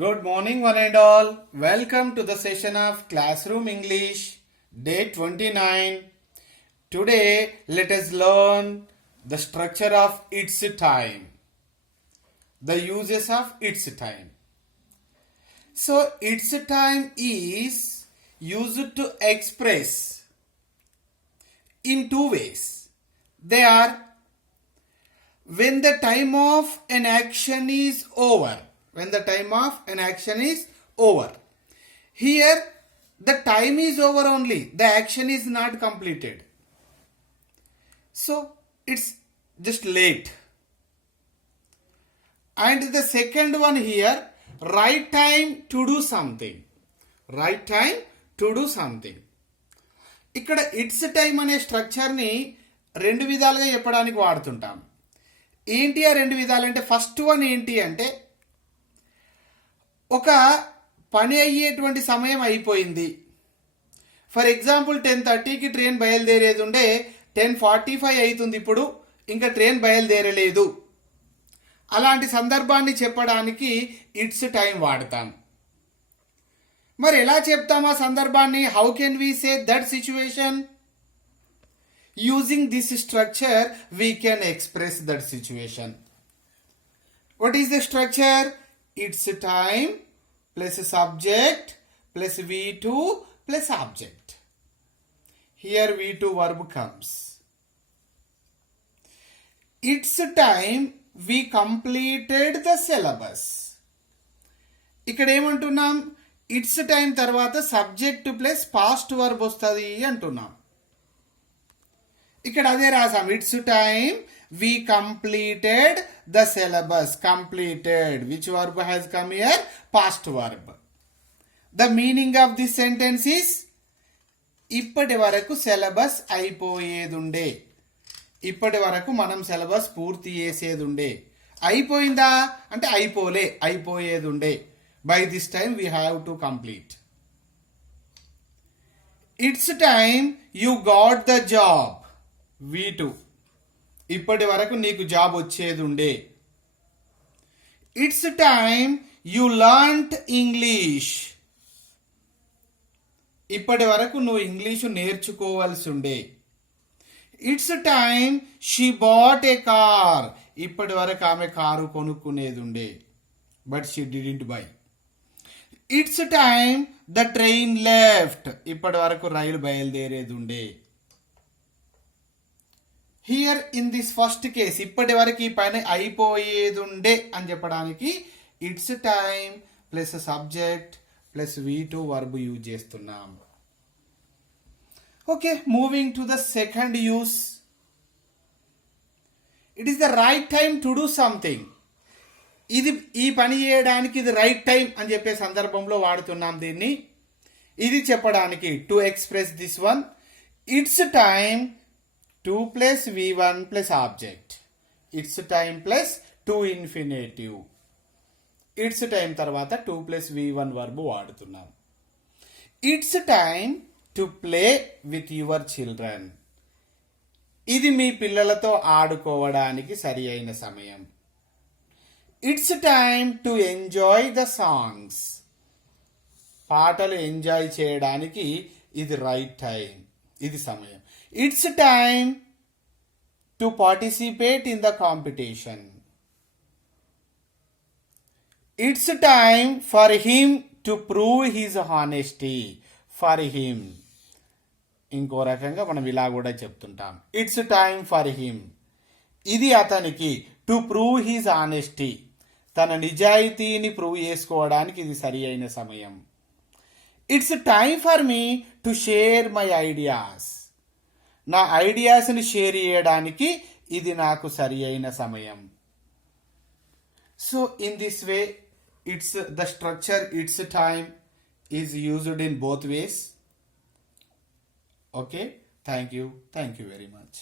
Good morning, one and all. Welcome to the session of Classroom English, day 29. Today, let us learn the structure of its time, the uses of its time. So, its time is used to express in two ways. They are when the time of an action is over. When the time of an action is over. Here, the time is over only. The action is not completed. So, it's just late. And the second one here, right time to do something. Right time to do something. ఇక్కడ it's time అనే స్ట్రక్చర్ని రెండు విధాలుగా చెప్పడానికి వాడుతుంటాం. ఏంటి ఆ రెండు విధాలు అంటే ఫస్ట్ వన్ ఏంటి అంటే ఒక పని అయ్యేటువంటి సమయం అయిపోయింది. ఫర్ ఎగ్జాంపుల్ 10:30కి ట్రైన్ బయలుదేరేది ఉండే 10:45 అవుతుంది ఇప్పుడు, ఇంకా ట్రైన్ బయలుదేరలేదు. అలాంటి సందర్భాన్ని చెప్పడానికి ఇట్స్ టైం వాడతాం. మరి ఎలా చెప్తాం ఆ సందర్భాన్ని? How can we say that situation? Using this structure we can express that situation. What is the structure? It's time plus subject plus V2 plus object. Here V2 verb comes. It's time we completed the syllabus. ఇక్కడ ఏమంటున్నాం? It's time తర్వాత subject plus past verb వస్తుంది అంటున్నాం. ఇక్కడ అదే రాసాం. It's time we completed the syllabus. Completed. Which verb has come here? Past verb. The meaning of this sentence is ఇప్పటి వరకు సిలబస్ అయిపోయేదుండే. ఇప్పటి వరకు మనం సిలబస్ పూర్తి చేసేదుండే. అయిపోయిందా అంటే అయిపోలే, అయిపోయేదుండే. By this time we have to complete. It's time you got the job. V2. ఇప్పటి వరకు నీకు జాబ్ వచ్చేది ఉండే. It's time you learnt English. ఇప్పటి వరకు నువ్వు ఇంగ్లీషు నేర్చుకోవాల్సి ఉండే. It's time she bought a car. ఇప్పటి వరకు ఆమె కారు కొనుక్కునేది ఉండే. But she didn't buy. It's time the train left. ఇప్పటి వరకు రైలు బయలుదేరేది ఉండే. Here in this first case ఇప్పటి వరకు ఈ పని అయిపోయేదుండే అని చెప్పడానికి it's time plus subject plus V2 verb use చేస్తున్నాం. Okay, moving to the second use. It is the right time to do something. ఇది ఈ పని చేయడానికి ఇది రైట్ టైం అని చెప్పే సందర్భంలో వాడుతున్నాం దీన్ని. ఇది చెప్పడానికి to express this one. It's time 2 plus V1 plus object. It's time plus 2 infinitive. It's time తర్వాత 2 plus V1 verb వాడుతున్నాం. It's time to play with your children. ఇది మీ పిల్లలతో ఆడుకోవడానికి సరి అయిన సమయం. It's time to enjoy the songs. పాటలు ఎంజాయ్ చేయడానికి ఇది రైట్ టైం, ఇది సమయం. It's time to participate in the competition. It's time for him to prove his honesty. For him. ఇంకో రకంగా మనం ఇలా కూడా చెప్తుంటాం. It's time for him. ఇది అతనికి టు ప్రూవ్ హిజ్ ఆనెస్టీ. తన నిజాయితీని ప్రూవ్ చేసుకోవడానికి ఇది సరి అయిన సమయం. It's time for me to share my ideas. నా ఐడియాస్ని షేర్ చేయడానికి ఇది నాకు సరి అయిన సమయం. So in this way it's the structure it's time is used in both ways. Okay, thank you very much.